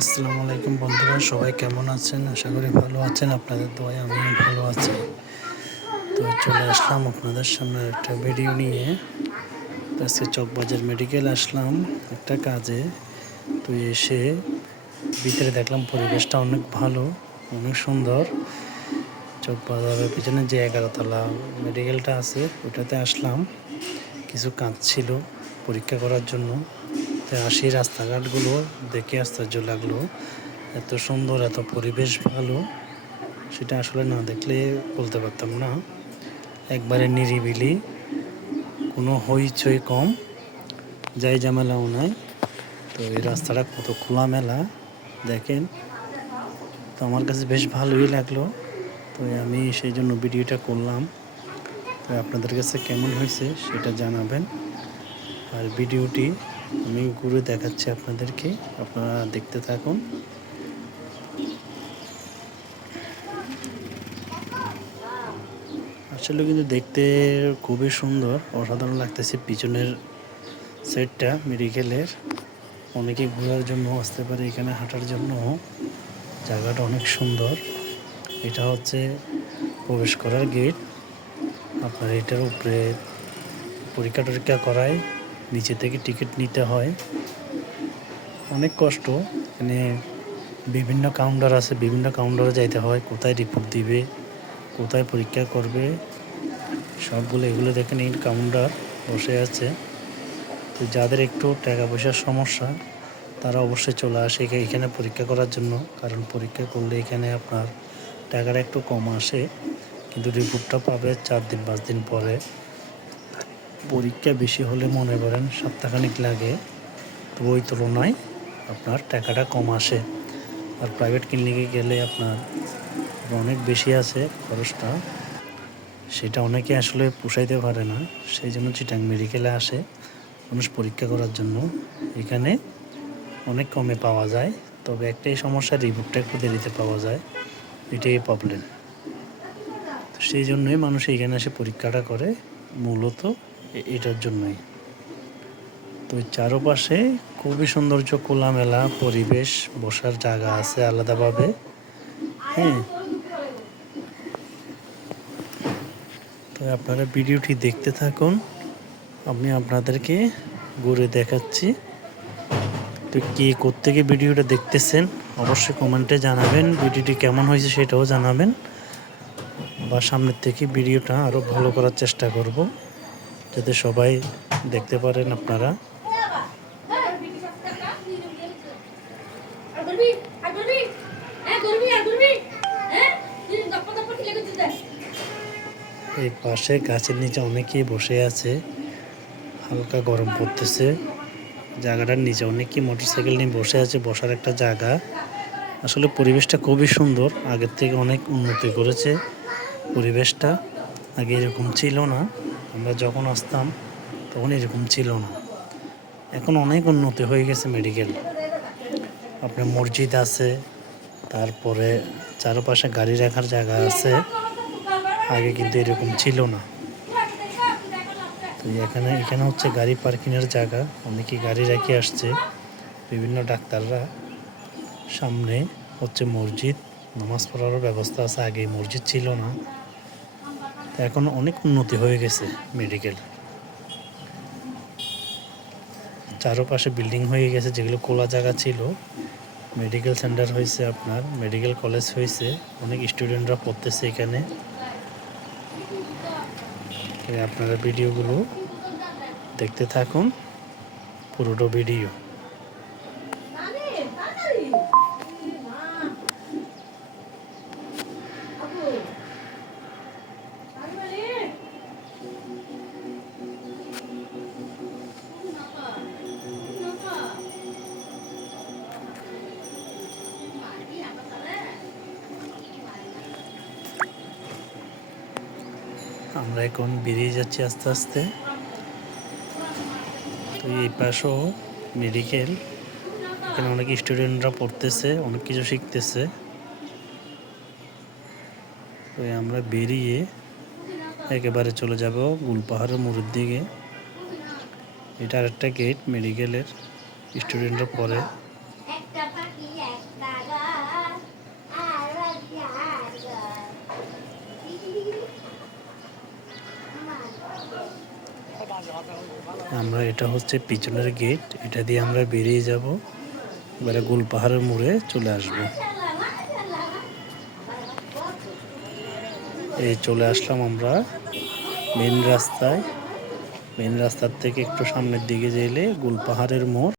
আসসালামু আলাইকুম বন্ধুরা, সবাই কেমন আছেন? আশা করি ভালো আছেন। আপনাদের দোয়ায় আমিও ভালো আছি। তো চলে আসলাম আপনাদের সামনে একটা ভিডিও নিয়ে। তো আজকে চকবাজার মেডিকেল আসলাম একটা কাজে। তো এসে ভিতরে দেখলাম পরিবেশটা অনেক ভালো, অনেক সুন্দর। চকবাজারের পিছনে যে 11তলা মেডিকেলটা আছে ওটাতে আসলাম। কিছু কাজ ছিল পরীক্ষা করার জন্য। তো আসি, রাস্তাঘাটগুলো দেখে আশ্চর্য লাগলো। এত সুন্দর, এত পরিবেশ ভালো, সেটা আসলে না দেখলে বলতে পারতাম না। একবারে নিরিবিলি, কোনো হইচই কম, যাই ঝামেলাও নাই। তো এই রাস্তাটা কত খোলামেলা দেখেন। তো আমার কাছে বেশ ভালোই লাগলো। তো আমি সেই জন্য ভিডিওটা করলাম। তো আপনাদের কাছে কেমন হয়েছে সেটা জানাবেন। আর ভিডিওটি আমি ঘুরে দেখাচ্ছি আপনাদেরকে, আপনারা দেখতে থাকুন। আসলে কিন্তু দেখতে খুবই সুন্দর, অসাধারণ লাগতেছে। পিছনের সাইডটা মেডিকেলের, অনেকে ঘোরার জন্য আসতে পারে, এখানে হাঁটার জন্য জায়গাটা অনেক সুন্দর। এটা হচ্ছে প্রবেশ করার গেট। আপনার এটার উপরে পরীক্ষা টরীক্ষা করায়, নিচে থেকে টিকিট নিতে হয়, অনেক কষ্ট। এখানে বিভিন্ন কাউন্টার আছে, বিভিন্ন কাউন্টারে যাইতে হয়, কোথায় রিপোর্ট দিবে, কোথায় পরীক্ষা করবে, সবগুলো এগুলো দেখেন। এই কাউন্টার বসে আছে। তো যাদের একটু টাকা পয়সার সমস্যা তারা অবশ্যই চলে আসে এখানে পরীক্ষা করার জন্য, কারণ পরীক্ষা করলে এখানে আপনার টাকাটা একটু কম আসে, কিন্তু রিপোর্টটা পাবে 4 দিন 5 দিন পরে। পরীক্ষা বেশি হলে মনে করেন সপ্তাহখানিক লাগে, তো ওই তুলনায় আপনার টাকাটা কম আসে। আর প্রাইভেট ক্লিনিকে গেলে আপনার অনেক বেশি আছে খরচটা, সেটা অনেকে আসলে পোষাইতে পারে না। সেই জন্য চিটাং মেডিকেলে আসে মানুষ পরীক্ষা করার জন্য। এখানে অনেক কমে পাওয়া যায়, তবে একটাই সমস্যা, রিপোর্টটা একটু দেরিতে পাওয়া যায়, এটাই প্রবলেম। তো সেই জন্যই মানুষ এখানে এসে পরীক্ষাটা করে, মূলত এটার জন্যই। তো চারপাশে খুবই সৌন্দর্য, খোলামেলা পরিবেশ, বসার জায়গা আছে আলাদাভাবে। হ্যাঁ, তো আপনারা ভিডিওটি দেখতে থাকুন, আমি আপনাদেরকে ঘুরে দেখাচ্ছি। তো কে কোত্থেকে ভিডিওটা দেখতেছেন অবশ্যই কমেন্টে জানাবেন। ভিডিওটি কেমন হয়েছে সেটাও জানাবেন, বা সামনের থেকে ভিডিওটা আরও ভালো করার চেষ্টা করব, যাতে সবাই দেখতে পারেন আপনারা। এই পাশে গাছের নিচে অনেকেই বসে আছে, হালকা গরম পড়তেছে। জায়গাটার নিচে অনেকেই মোটরসাইকেল নিয়ে বসে আছে, বসার একটা জায়গা। আসলে পরিবেশটা খুবই সুন্দর, আগের থেকে অনেক উন্নতি করেছে পরিবেশটা। আগে এরকম ছিল না, আমরা যখন আসতাম তখন এরকম ছিল না। এখন অনেক উন্নতি হয়ে গেছে মেডিকেল। আপনার মসজিদ আছে, তারপরে চারপাশে গাড়ি রাখার জায়গা আছে, আগে কিন্তু এরকম ছিল না। তো এখানে হচ্ছে গাড়ি পার্কিংয়ের জায়গা, অনেকে গাড়ি রেখে আসছে, বিভিন্ন ডাক্তাররা। সামনে হচ্ছে মসজিদ, নামাজ পড়ারও ব্যবস্থা আছে, আগে মসজিদ ছিল না। তো এখন অনেক উন্নতি হয়ে গেছে মেডিকেল। চারপাশে বিল্ডিং হয়ে গেছে, যেগুলো খোলা জায়গা ছিল। মেডিকেল সেন্টার হয়েছে, আপনার মেডিকেল কলেজ হয়েছে, অনেক স্টুডেন্টরা পড়তেছে এখানে। আপনারা ভিডিওগুলো দেখতে থাকুন, পুরোটা ভিডিও। আমরা এখন বেরিয়ে যাচ্ছি আস্তে আস্তে। তো এই পাশেও মেডিকেল, এখানে অনেক স্টুডেন্টরা পড়তেছে, অনেক কিছু শিখতেছে। তো আমরা বেরিয়ে একেবারে চলে যাব গুলপাহাড়ের মোড়ের দিকে। এটা আরেকটা গেট মেডিকেলের, স্টুডেন্টরা পড়ে। আমরা এটা হচ্ছে পিছনের গেট, এটা দিয়ে আমরা বেরিয়ে যাব, এবারে গুলপাহাড়ের মোড়ে চলে আসব। এই চলে আসলাম আমরা মেন রাস্তায়। মেন রাস্তার থেকে একটু সামনের দিকে গেলে গুলপাহাড়ের মোড়।